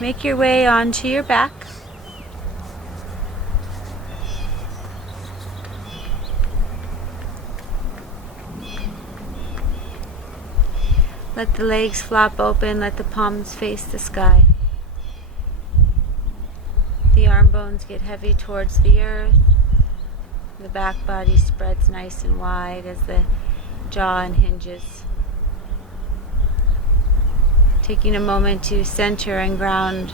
Make your way onto your back. Let the legs flop open, let the palms face the sky. The arm bones get heavy towards the earth. The back body spreads nice and wide as the jaw unhinges. Taking a moment to center and ground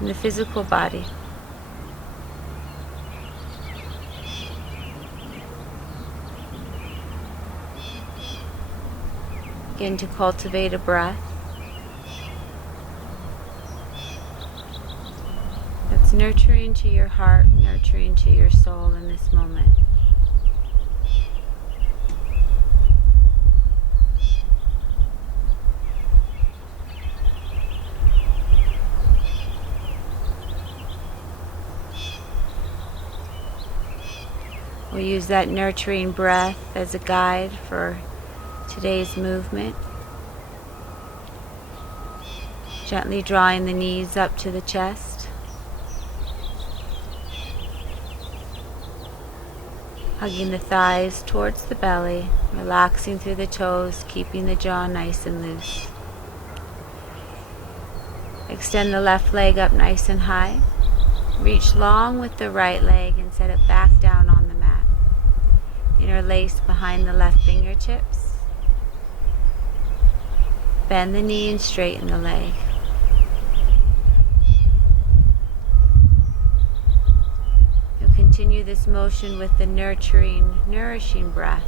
in the physical body. Begin to cultivate a breath that's nurturing to your heart, nurturing to your soul in this moment. We'll use that nurturing breath as a guide for today's movement. Gently drawing the knees up to the chest. Hugging the thighs towards the belly, relaxing through the toes, keeping the jaw nice and loose. Extend the left leg up nice and high. Reach long with the right leg and set it back down on the mat. Interlace behind the left fingertips. Bend the knee and straighten the leg. You'll continue this motion with the nurturing, nourishing breath.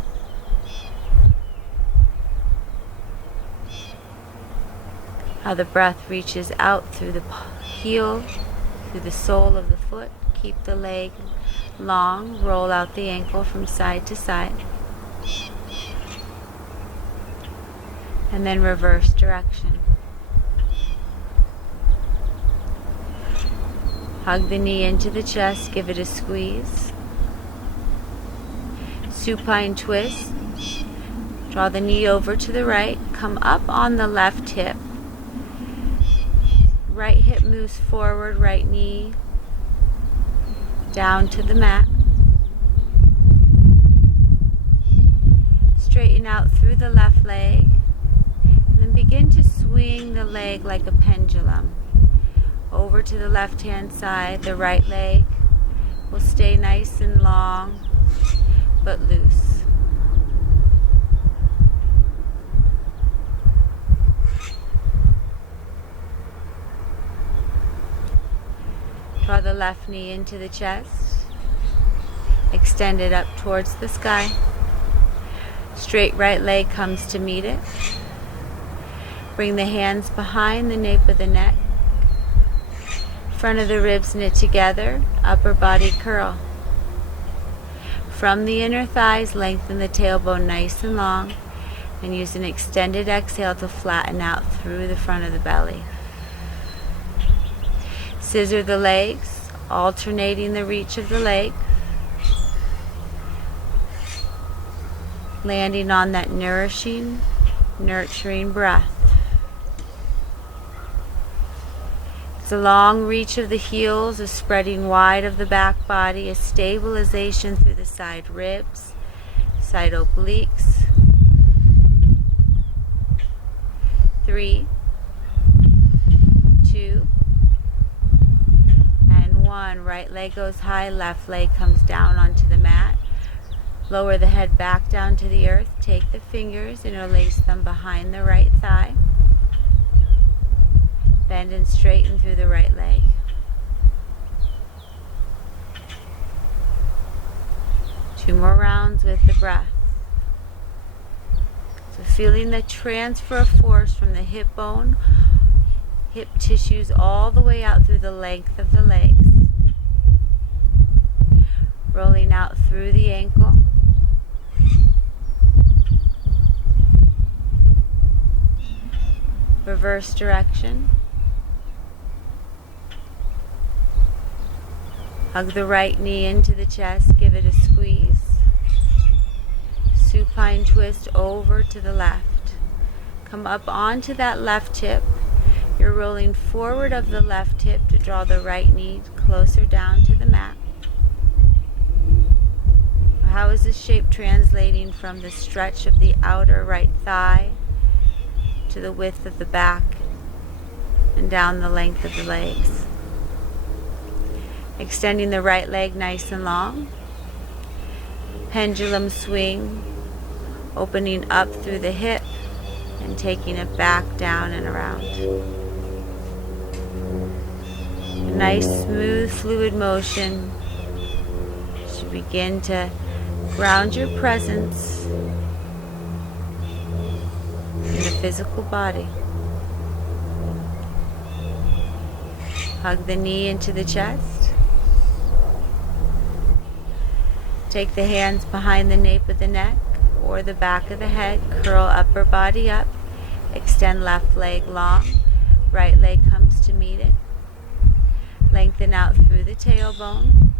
How the breath reaches out through the heel, through the sole of the foot. Keep the leg long, roll out the ankle from side to side. And then reverse direction. Hug the knee into the chest, give it a squeeze. Supine twist. Draw the knee over to the right, come up on the left hip. Right hip moves forward, right knee down to the mat. Straighten out through the left leg. Then begin to swing the leg like a pendulum. Over to the left-hand side, the right leg will stay nice and long, but loose. Draw the left knee into the chest. Extend it up towards the sky. Straight right leg comes to meet it. Bring the hands behind the nape of the neck. Front of the ribs knit together, upper body curl. From the inner thighs, lengthen the tailbone nice and long, and use an extended exhale to flatten out through the front of the belly. Scissor the legs, alternating the reach of the leg, landing on that nourishing, nurturing breath. It's a long reach of the heels, a spreading wide of the back body, a stabilization through the side ribs, side obliques. 3, 2, and 1. Right leg goes high, left leg comes down onto the mat. Lower the head back down to the earth. Take the fingers, interlace them behind the right thigh. Bend and straighten through the right leg. Two more rounds with the breath. So feeling the transfer of force from the hip bone, hip tissues all the way out through the length of the legs. Rolling out through the ankle. Reverse direction. Hug the right knee into the chest, give it a squeeze. Supine twist over to the left. Come up onto that left hip. You're rolling forward of the left hip to draw the right knee closer down to the mat. How is this shape translating from the stretch of the outer right thigh to the width of the back and down the length of the legs? Extending the right leg nice and long. Pendulum swing, opening up through the hip and taking it back down and around. A nice, smooth, fluid motion should begin to ground your presence in the physical body. Hug the knee into the chest. Take the hands behind the nape of the neck or the back of the head. Curl upper body up. Extend left leg long. Right leg comes to meet it. Lengthen out through the tailbone.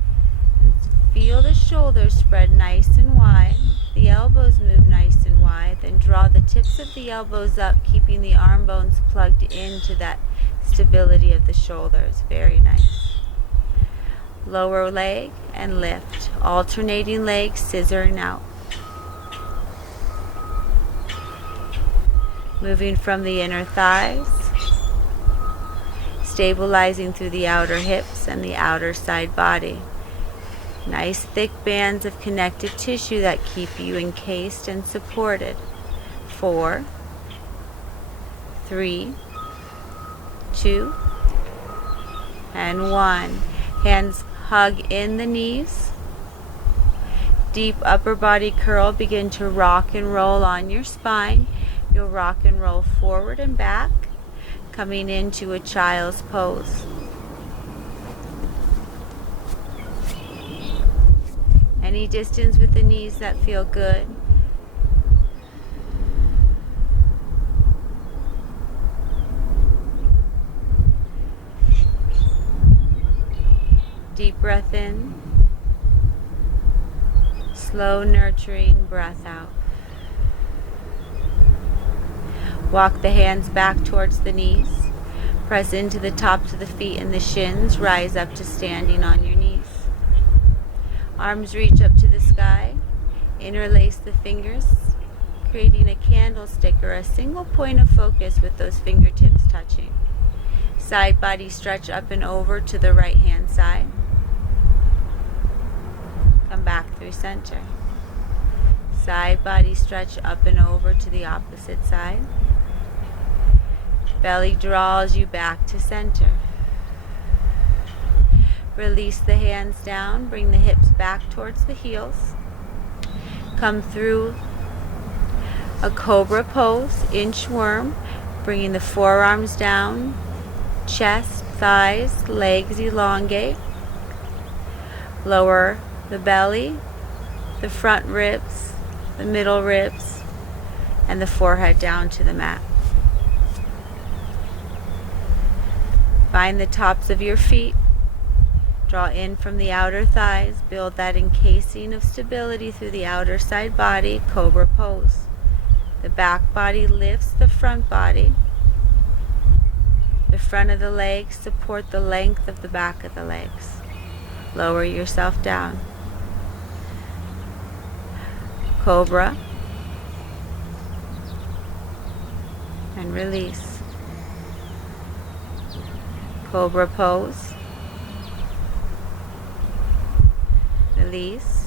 Feel the shoulders spread nice and wide. The elbows move nice and wide. Then draw the tips of the elbows up, keeping the arm bones plugged into that stability of the shoulders. Very nice. Lower leg and lift. Alternating legs, scissoring out. Moving from the inner thighs. Stabilizing through the outer hips and the outer side body. Nice thick bands of connective tissue that keep you encased and supported. 4, 3, 2, and 1. Hands hug in the knees. Deep upper body curl. Begin to rock and roll on your spine. You'll rock and roll forward and back, coming into a child's pose. Any distance with the knees that feel good. Deep breath in. Slow, nurturing breath out. Walk the hands back towards the knees. Press into the tops of the feet and the shins. Rise up to standing on your knees. Arms reach up to the sky. Interlace the fingers, creating a candlestick or a single point of focus with those fingertips touching. Side body stretch up and over to the right hand side. Come back through center. Side body stretch up and over to the opposite side. Belly draws you back to center. Release the hands down. Bring the hips back towards the heels. Come through a Cobra Pose, Inchworm, bringing the forearms down, chest, thighs, legs elongate. Lower the belly, the front ribs, the middle ribs, and the forehead down to the mat. Find the tops of your feet. Draw in from the outer thighs. Build that encasing of stability through the outer side body, Cobra Pose. The back body lifts the front body. The front of the legs support the length of the back of the legs. Lower yourself down. Cobra. And release. Cobra Pose. Release.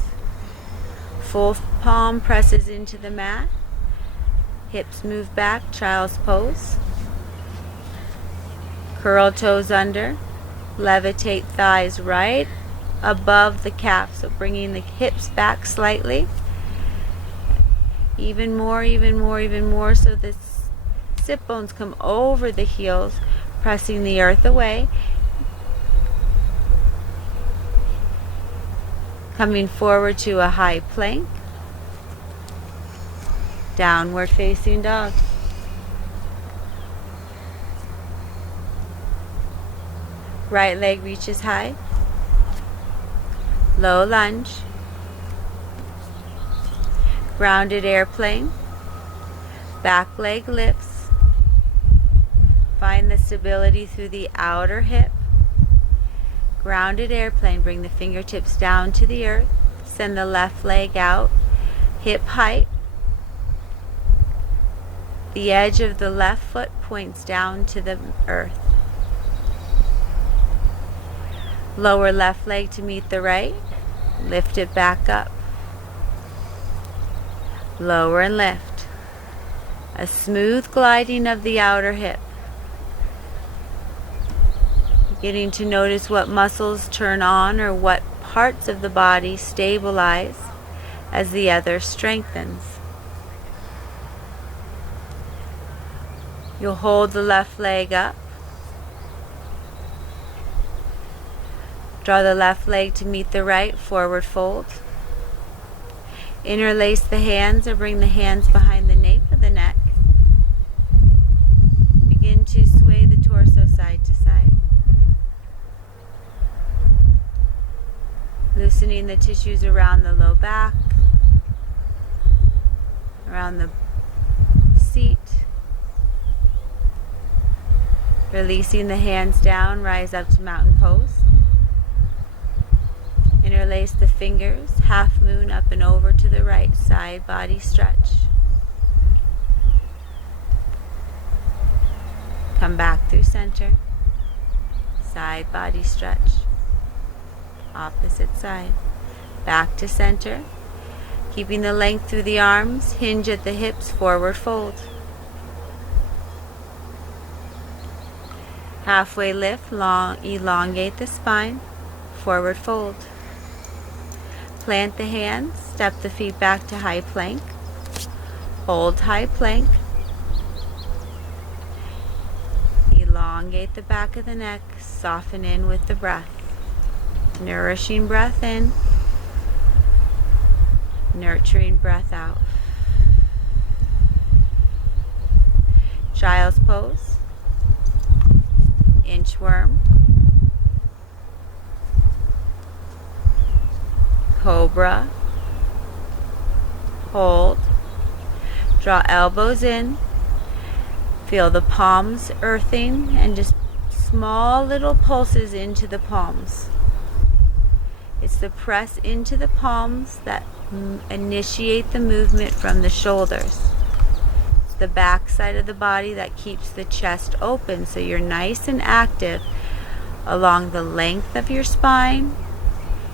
Full palm presses into the mat. Hips move back, child's pose. Curl toes under. Levitate thighs right above the calf, so bringing the hips back slightly. Even more, so the sit bones come over the heels, pressing the earth away. Coming forward to a high plank. Downward facing dog. Right leg reaches high. Low lunge. Grounded airplane. Back leg lifts. Find the stability through the outer hip. Grounded airplane. Bring the fingertips down to the earth. Send the left leg out, hip height. The edge of the left foot points down to the earth. Lower left leg to meet the right. Lift it back up. Lower and lift. A smooth gliding of the outer hip. Beginning to notice what muscles turn on or what parts of the body stabilize as the other strengthens. You'll hold the left leg up. Draw the left leg to meet the right, forward fold. Interlace the hands or bring the hands behind the nape of the neck. Begin to sway the torso side to side. Loosening the tissues around the low back, around the seat. Releasing the hands down, rise up to mountain pose. Interlace the fingers, half moon up and over to the right, side body stretch. Come back through center, side body stretch. Opposite side. Back to center. Keeping the length through the arms, hinge at the hips, forward fold. Halfway lift, elongate the spine, forward fold. Plant the hands, step the feet back to high plank. Hold high plank. Elongate the back of the neck, soften in with the breath. Nourishing breath in, nurturing breath out. Child's pose, inchworm, cobra, hold, draw elbows in, feel the palms earthing and just small little pulses into the palms. It's the press into the palms that initiate the movement from the shoulders. It's the back side of the body that keeps the chest open so you're nice and active along the length of your spine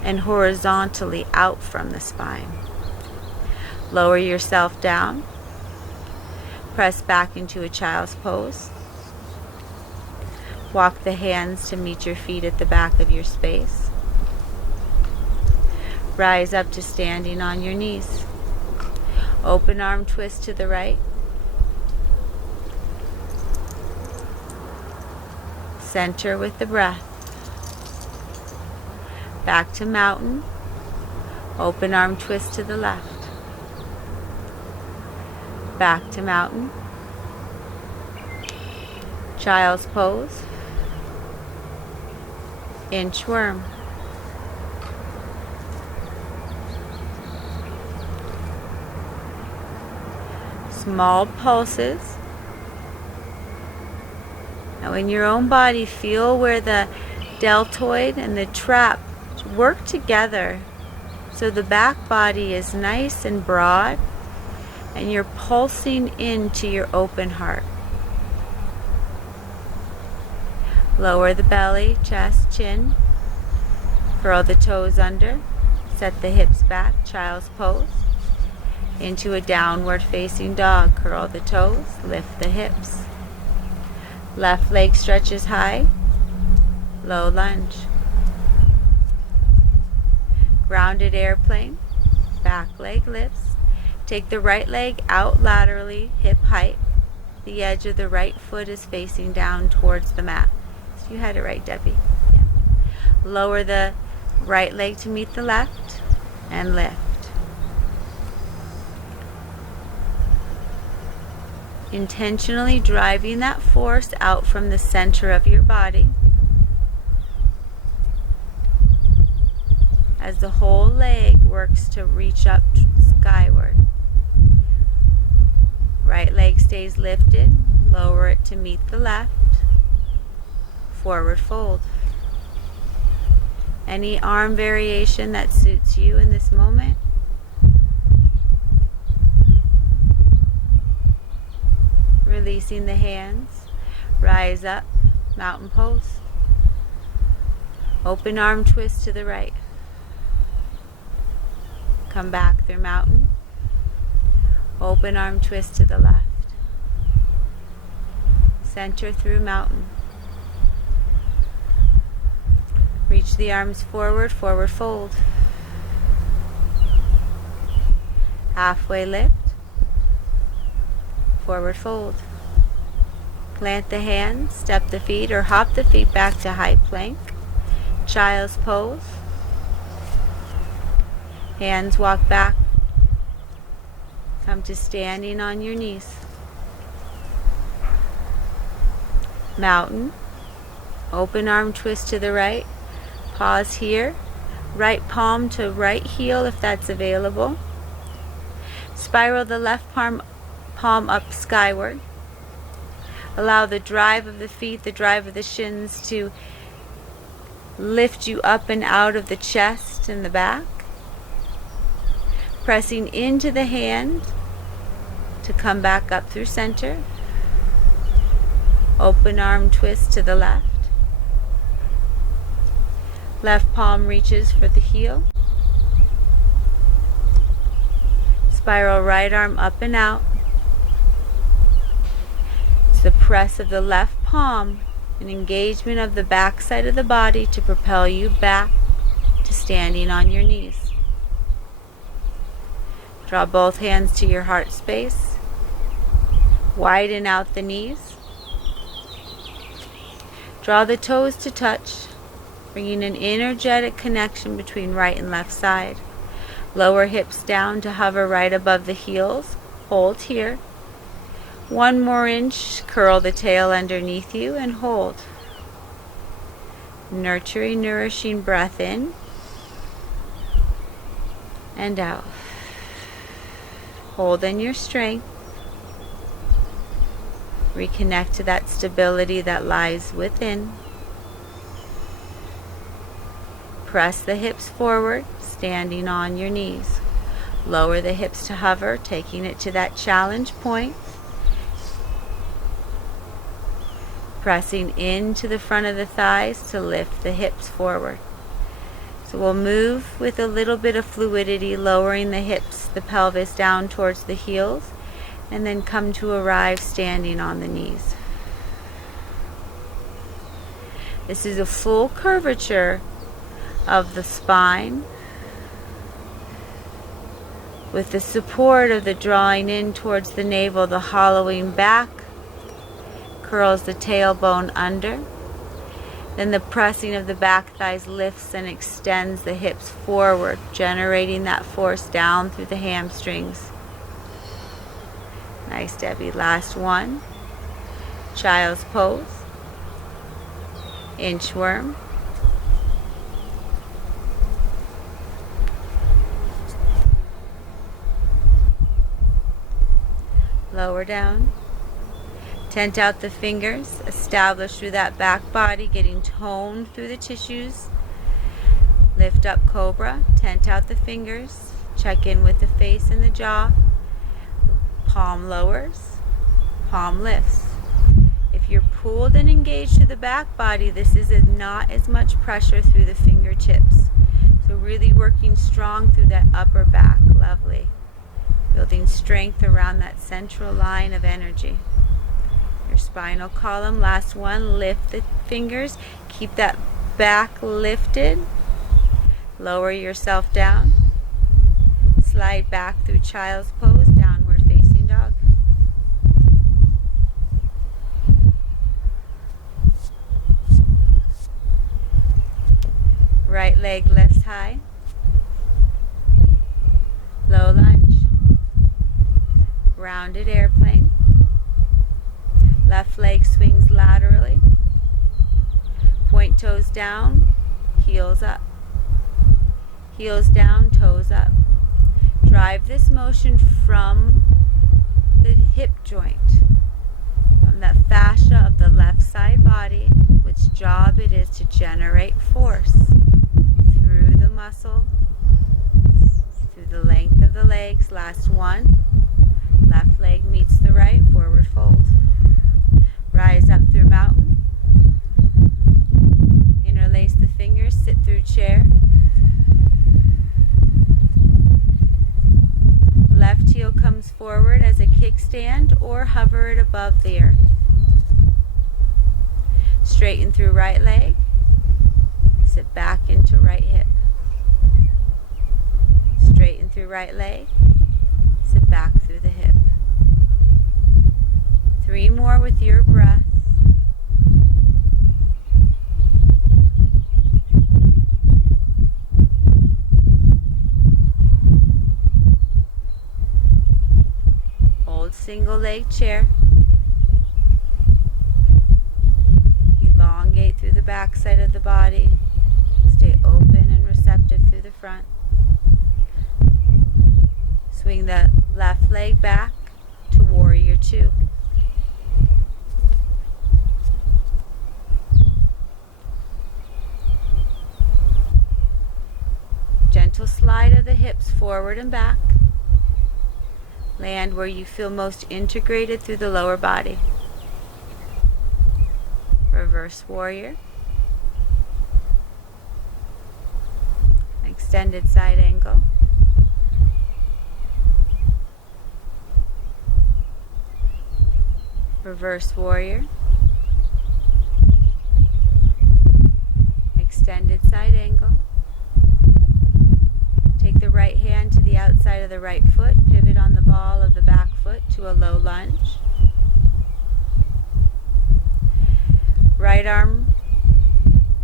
and horizontally out from the spine. Lower yourself down. Press back into a child's pose. Walk the hands to meet your feet at the back of your space. Rise up to standing on your knees. Open arm twist to the right. Center with the breath. Back to mountain. Open arm twist to the left. Back to mountain. Child's pose. Inchworm. Small pulses. Now in your own body, feel where the deltoid and the trap work together so the back body is nice and broad and you're pulsing into your open heart. Lower the belly, chest, chin. Curl the toes under. Set the hips back, child's pose. Into a downward facing dog. Curl the toes, lift the hips. Left leg stretches high. Low lunge. Grounded airplane. Back leg lifts. Take the right leg out laterally, hip height. The edge of the right foot is facing down towards the mat. So you had it right, Debbie. Yeah. Lower the right leg to meet the left and lift. Intentionally driving that force out from the center of your body as the whole leg works to reach up skyward. Right leg stays lifted, lower it to meet the left. forward fold. Any arm variation that suits you in this moment. Releasing the hands, rise up, mountain pose. Open arm twist to the right. Come back through mountain. Open arm twist to the left. Center through mountain. Reach the arms forward, forward fold. Halfway lift. Forward fold. Plant the hands, step the feet, or hop the feet back to high plank. Child's pose. Hands walk back. Come to standing on your knees. Mountain. Open arm twist to the right. Pause here. Right palm to right heel if that's available. Spiral the left palm up skyward. Allow the drive of the feet, the drive of the shins to lift you up and out of the chest and the back. Pressing into the hand to come back up through center. Open arm twist to the left. Left palm reaches for the heel. Spiral right arm up and out. The press of the left palm, an engagement of the back side of the body to propel you back to standing on your knees. Draw both hands to your heart space. Widen out the knees. Draw the toes to touch, bringing an energetic connection between right and left side. Lower hips down to hover right above the heels. Hold here. One more inch, curl the tail underneath you and hold. Nurturing, nourishing breath in and out. Hold in your strength. Reconnect to that stability that lies within. Press the hips forward, standing on your knees. Lower the hips to hover, taking it to that challenge point. Pressing into the front of the thighs to lift the hips forward. So we'll move with a little bit of fluidity, lowering the hips, the pelvis down towards the heels, and then come to arrive standing on the knees. This is a full curvature of the spine with the support of the drawing in towards the navel, the hollowing back, curls the tailbone under. Then the pressing of the back thighs lifts and extends the hips forward, generating that force down through the hamstrings. Nice, Debbie. Last one. Child's pose. Inchworm. Lower down. Tent out the fingers, establish through that back body, getting toned through the tissues. Lift up Cobra, tent out the fingers, check in with the face and the jaw. Palm lowers, palm lifts. If you're pulled and engaged to the back body, this is not as much pressure through the fingertips. So really working strong through that upper back, lovely. Building strength around that central line of energy. Your spinal column, last one, lift the fingers, keep that back lifted, lower yourself down, slide back through child's pose, downward facing dog. Right leg lifts high, low lunge, rounded airplane. Left leg swings laterally. Point toes down, heels up. Heels down, toes up. Drive this motion from the hip joint, from that fascia of the left side body, which jaw generate force through the muscle, through the length of the legs. Last one. Left leg meets the right, forward fold. Rise up through mountain. Interlace the fingers, sit through chair. Left heel comes forward as a kickstand or hover it above the earth. Straighten through right leg. Sit back into right hip. Straighten through right leg. Sit back through the hip. 3 more with your breath. Hold single leg chair. Elongate through the back side of the body. Stay open and receptive through the front. Swing the left leg back to warrior 2. Gentle slide of the hips forward and back. Land where you feel most integrated through the lower body. Reverse warrior. Extended side angle. Reverse warrior. Extended side angle. Take the right hand to the outside of the right foot. Pivot on the ball of the back foot to a low lunge. Right arm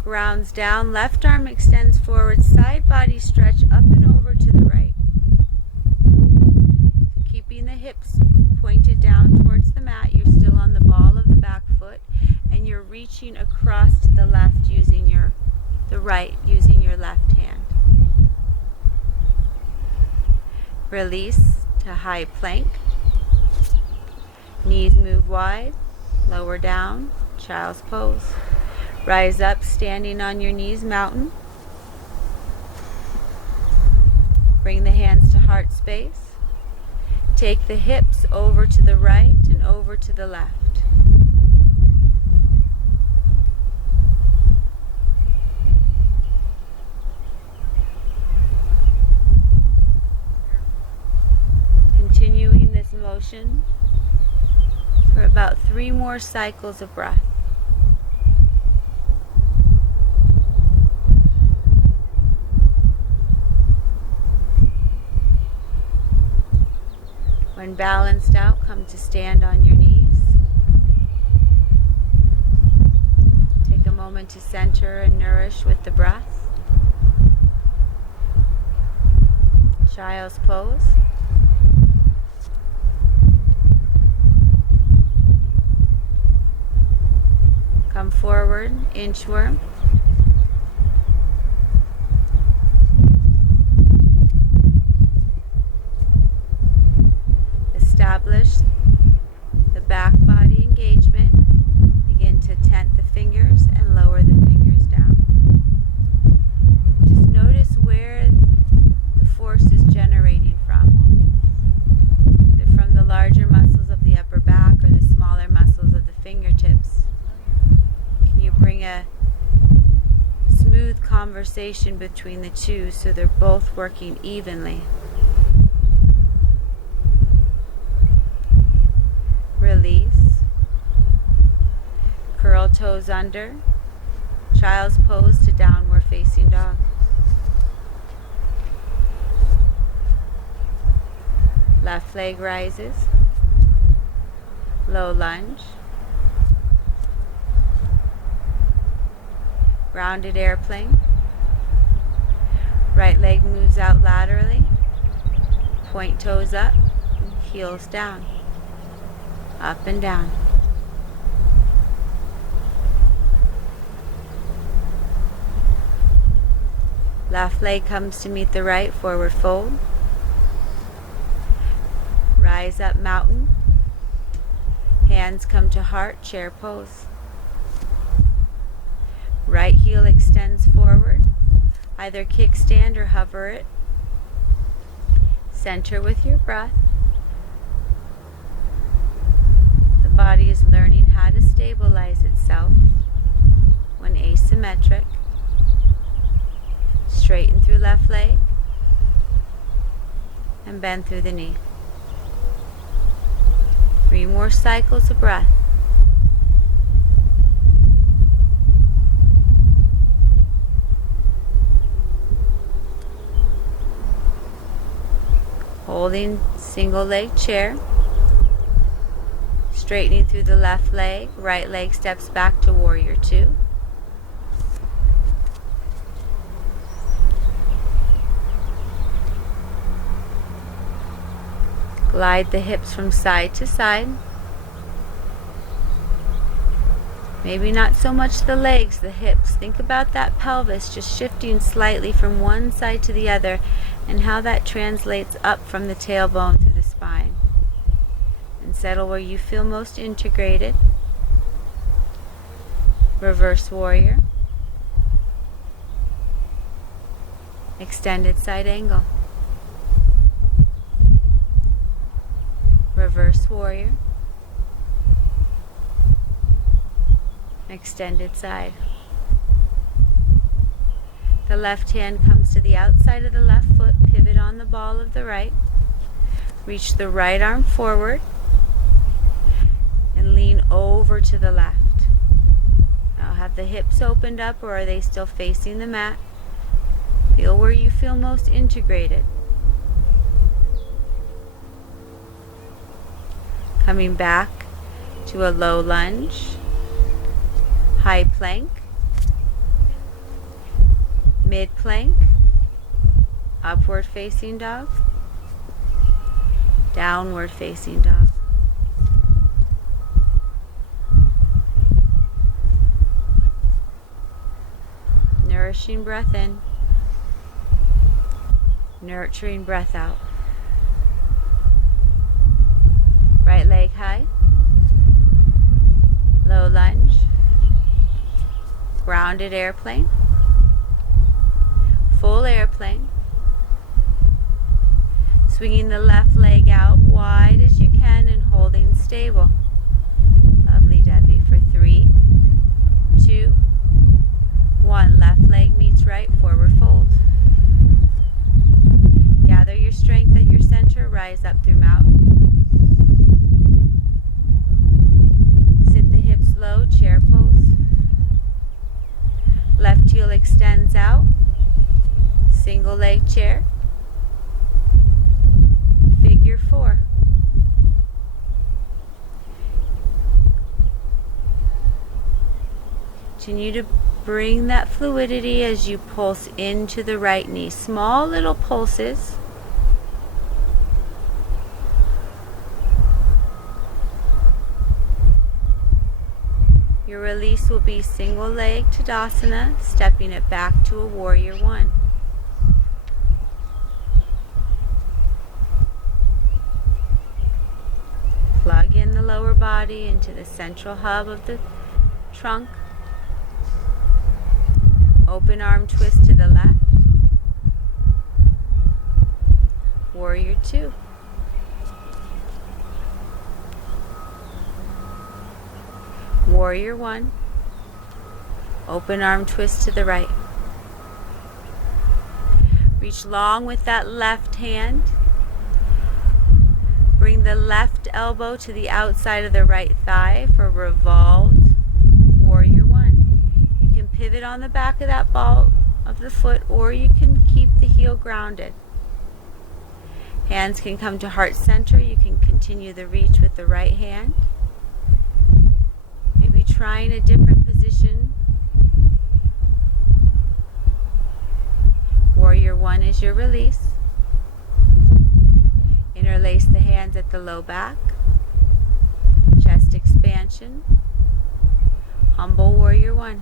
grounds down. Left arm extends forward. Side body stretch up and over to the right. Keeping the hips pointed down towards the mat. You're still on the ball of the back foot. And you're reaching across to the left using the right using your left hand. Release to high plank. Knees move wide. Lower down. Child's pose. Rise up standing on your knees, mountain. Bring the hands to heart space. Take the hips over to the right and over to the left. Continuing this motion for about 3 more cycles of breath. When balanced out, come to stand on your knees. Take a moment to center and nourish with the breath. Child's pose. Come forward, inchworm. Establish the back body engagement. Begin to tent the fingers and lower the fingers down. Just notice where the force is generating from. Is it from the larger muscles of the upper back or the smaller muscles of the fingertips? Can you bring a smooth conversation between the two so they're both working evenly? Release. Curl toes under. Child's pose to downward facing dog. Left leg rises. Low lunge. Rounded airplane. Right leg moves out laterally. Point toes up. Heels down. Up and down. Left leg comes to meet the right, forward fold. Rise up mountain. Hands come to heart, chair pose. right heel extends forward. Either kickstand or hover it. Center with your breath. The body is learning how to stabilize itself when asymmetric. Straighten through left leg and bend through the knee. 3 more cycles of breath. Holding single leg chair. Straightening through the left leg. Right leg steps back to warrior 2. Glide the hips from side to side. Maybe not so much the legs, the hips. Think about that pelvis just shifting slightly from one side to the other and how that translates up from the tailbone through the spine. And settle where you feel most integrated. Reverse warrior. Extended side angle. Reverse warrior. Extended side. The left hand comes to the outside of the left foot, pivot on the ball of the right. Reach the right arm forward and lean over to the left. Now have the hips opened up, or are they still facing the mat? Feel where you feel most integrated. Coming back to a low lunge, high plank, mid plank, upward facing dog, downward facing dog. Nourishing breath in, nurturing breath out. Right leg high, low lunge, grounded airplane, full airplane, swinging the left leg out wide as you can and holding stable. Lovely, Debbie, for 3, 2, 1. Left leg meets right, forward fold. Gather your strength at your center, rise up through mouth. Sit the hips low, chair pose. Left heel extends out, single leg chair, figure 4. Continue to bring that fluidity as you pulse into the right knee. Small little pulses. Your release will be single leg Tadasana, stepping it back to a warrior 1. Plug in the lower body into the central hub of the trunk. Open arm twist to the left. Warrior 2. Warrior 1. Open arm twist to the right. Reach long with that left hand. Bring the left elbow to the outside of the right thigh for revolved warrior 1. You can pivot on the back of that ball of the foot, or you can keep the heel grounded. Hands can come to heart center. You can continue the reach with the right hand. Maybe trying a different position. Warrior 1 is your release. Interlace the hands at the low back. Chest expansion. Humble warrior 1.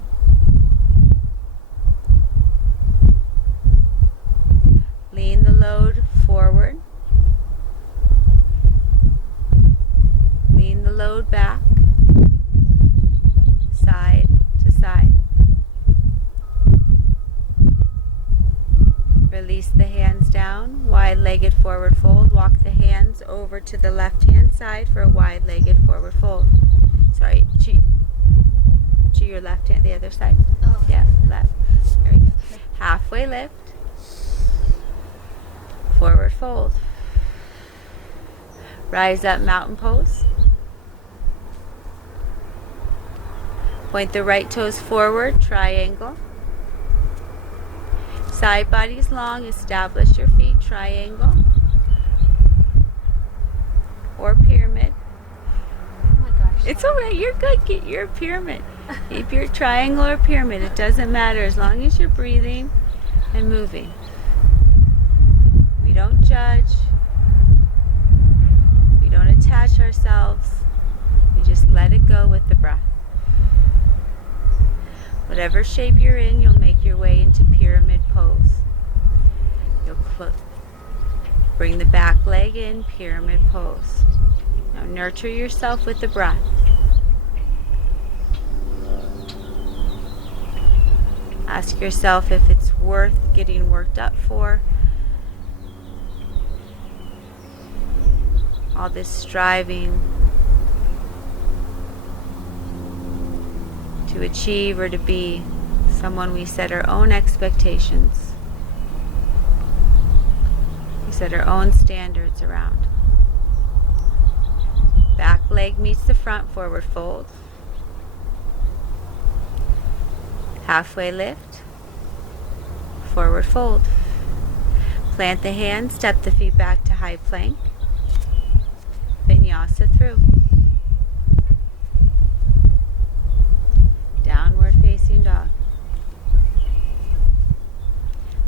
Lean the load forward. Lean the load back. Side to side. Release the hands down, wide-legged forward fold. Walk the hands over to the left-hand side for a wide-legged forward fold. Sorry, to your left hand, the other side. Oh. Yeah, left. There we go. Halfway lift. Forward fold. Rise up, mountain pose. Point the right toes forward, triangle. Side body's long, establish your feet, triangle. Or pyramid. Oh my gosh. It's alright, you're good. Get your pyramid. Keep your triangle or pyramid. It doesn't matter as long as you're breathing and moving. We don't judge. We don't attach ourselves. We just let it go with the breath. Whatever shape you're in, you'll make your way into pyramid pose. You'll bring the back leg in, pyramid pose. Now nurture yourself with the breath. Ask yourself if it's worth getting worked up for. All this striving to achieve or to be someone we set our own expectations. We set our own standards around. Back leg meets the front, forward fold. Halfway lift, forward fold. Plant the hands, step the feet back to high plank. Vinyasa through. Downward facing dog.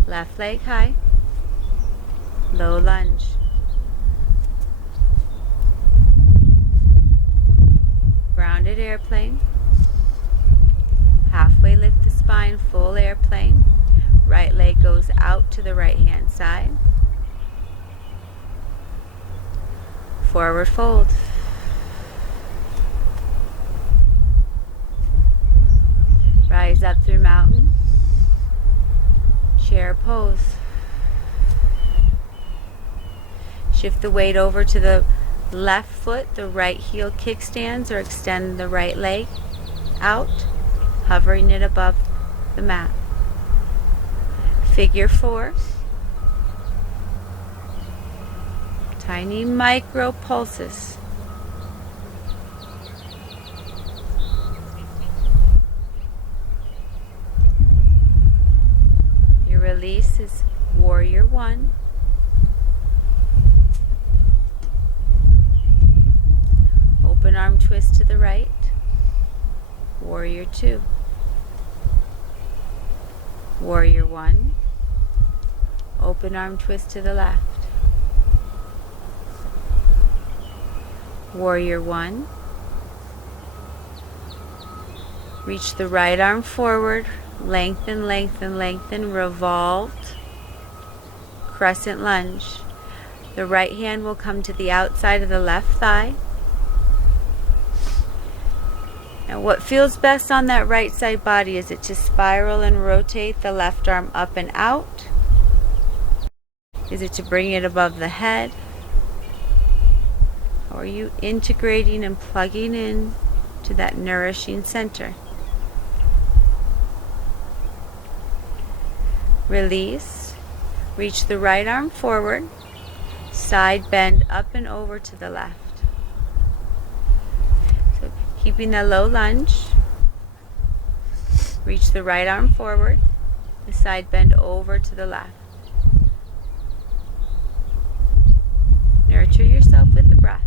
Left leg high. Low lunge. Grounded airplane. Halfway lift the spine, full airplane. Right leg goes out to the right hand side. Forward fold. Rise up through mountain. Chair pose. Shift the weight over to the left foot, the right heel kickstands, or extend the right leg out, hovering it above the mat. Figure four. Tiny micro pulses. Your release is warrior one. Open arm twist to the right. Warrior two. Warrior one. Open arm twist to the left. Warrior one. Reach the right arm forward. Lengthen, lengthen, lengthen. Revolved. Crescent lunge. The right hand will come to the outside of the left thigh. Now what feels best on that right side body? Is it to spiral and rotate the left arm up and out? Is it to bring it above the head? Or are you integrating and plugging in to that nourishing center? Release. Reach the right arm forward. Side bend up and over to the left. So keeping the low lunge. Reach the right arm forward. The side bend over to the left. Nurture yourself with the breath.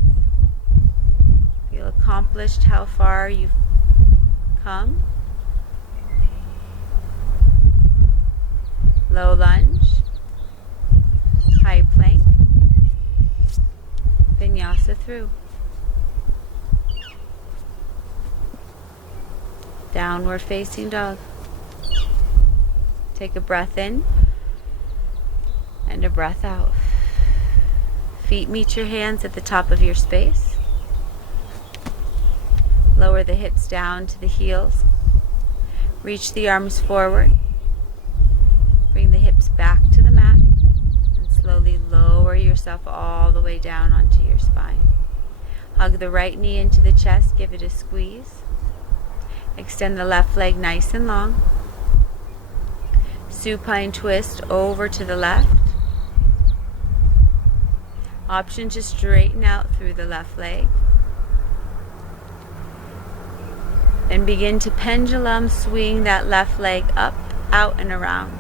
Feel accomplished how far you've come. Low lunge. High plank. Vinyasa through. Downward facing dog. Take a breath in and a breath out. Feet meet your hands at the top of your space. Lower the hips down to the heels. Reach the arms forward. Bring the hips back to the mat and slowly lower yourself all the way down onto your spine. Hug the right knee into the chest, give it a squeeze. Extend the left leg nice and long. Supine twist over to the left. Option to straighten out through the left leg. Then begin to pendulum swing that left leg up, out, and around.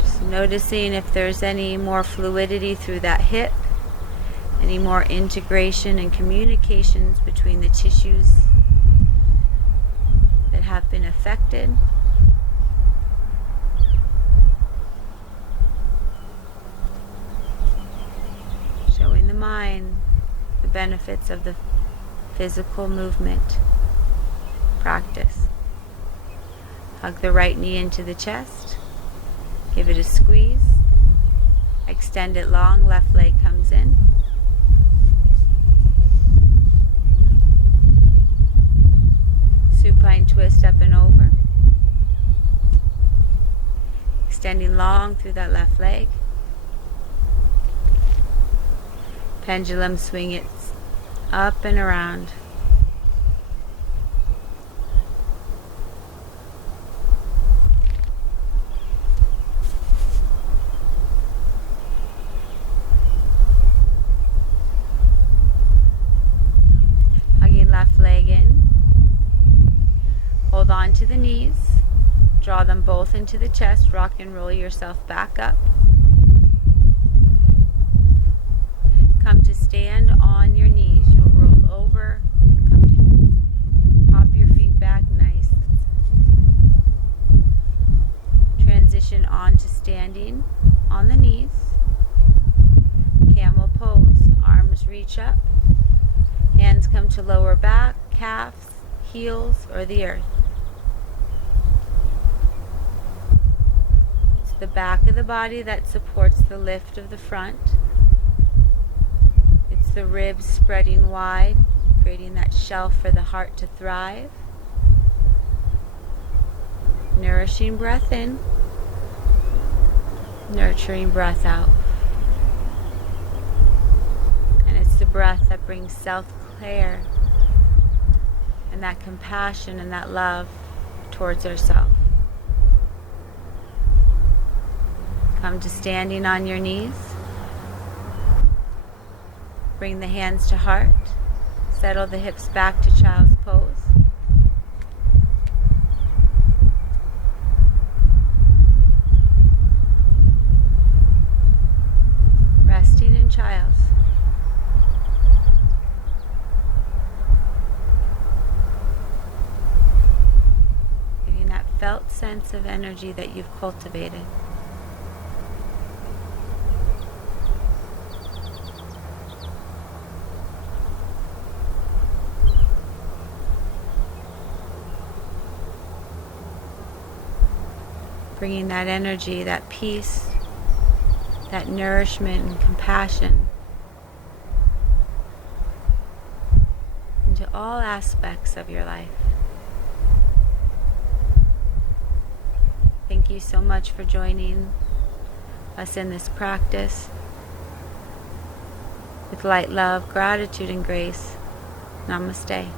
Just noticing if there's any more fluidity through that hip, any more integration and communications between the tissues that have been affected. Showing the mind the benefits of the physical movement practice. Hug the right knee into the chest. Give it a squeeze. Extend it long, left leg comes in. Supine twist up and over. Extending long through that left leg. Pendulum swing it up and around. Hugging left leg in. Hold on to the knees. Draw them both into the chest. Rock and roll yourself back up. Come to stand on your knees. You'll roll over. Come to hop your feet back nice. Transition on to standing on the knees. Camel pose. Arms reach up. Hands come to lower back, calves, heels, or the earth. It's the back of the body that supports the lift of the front. The ribs spreading wide, creating that shelf for the heart to thrive. Nourishing breath in, nurturing breath out. And it's the breath that brings self-care and that compassion and that love towards ourselves. Come to standing on your knees. Bring the hands to heart. Settle the hips back to child's pose. Resting in child's. Getting that felt sense of energy that you've cultivated. Bringing that energy, that peace, that nourishment and compassion into all aspects of your life. Thank you so much for joining us in this practice. With light love, gratitude, and grace. Namaste.